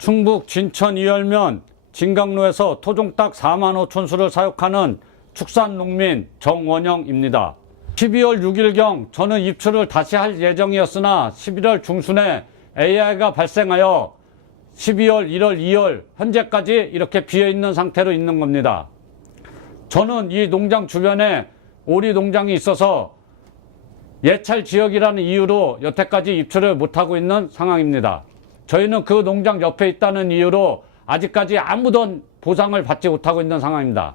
충북 진천 이열면 진강로에서 토종닭 4만 5천 수를 사육하는 축산농민 정원영입니다. 12월 6일경 저는 입출을 다시 할 예정이었으나 11월 중순에 AI가 발생하여 12월, 1월, 2월 현재까지 이렇게 비어 있는 상태로 있는 겁니다. 저는 이 농장 주변에 오리 농장이 있어서 예찰 지역이라는 이유로 여태까지 입출을 못하고 있는 상황입니다. 저희는 그 농장 옆에 있다는 이유로 아직까지 아무도 보상을 받지 못하고 있는 상황입니다.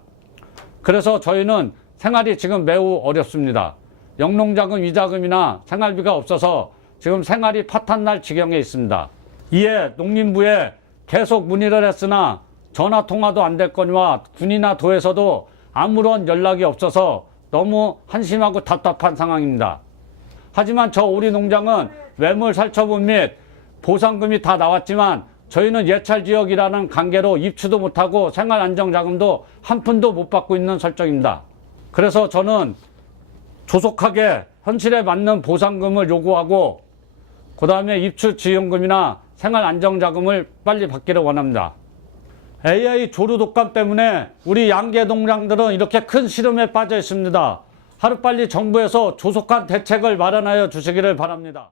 그래서 저희는 생활이 지금 매우 어렵습니다. 영농자금 이자금이나 생활비가 없어서 지금 생활이 파탄날 지경에 있습니다. 이에 농림부에 계속 문의를 했으나 전화 통화도 안 됐거니와 군이나 도에서도 아무런 연락이 없어서 너무 한심하고 답답한 상황입니다. 하지만 저 오리 농장은 외물 살처분 및 보상금이 다 나왔지만 저희는 예찰 지역이라는 관계로 입주도 못하고 생활 안정 자금도 한 푼도 못 받고 있는 설정입니다. 그래서 저는 조속하게 현실에 맞는 보상금을 요구하고 그 다음에 입주 지원금이나 생활 안정 자금을 빨리 받기를 원합니다. AI 조류 독감 때문에 우리 양계 농장들은 이렇게 큰 시름에 빠져 있습니다. 하루빨리 정부에서 조속한 대책을 마련하여 주시기를 바랍니다.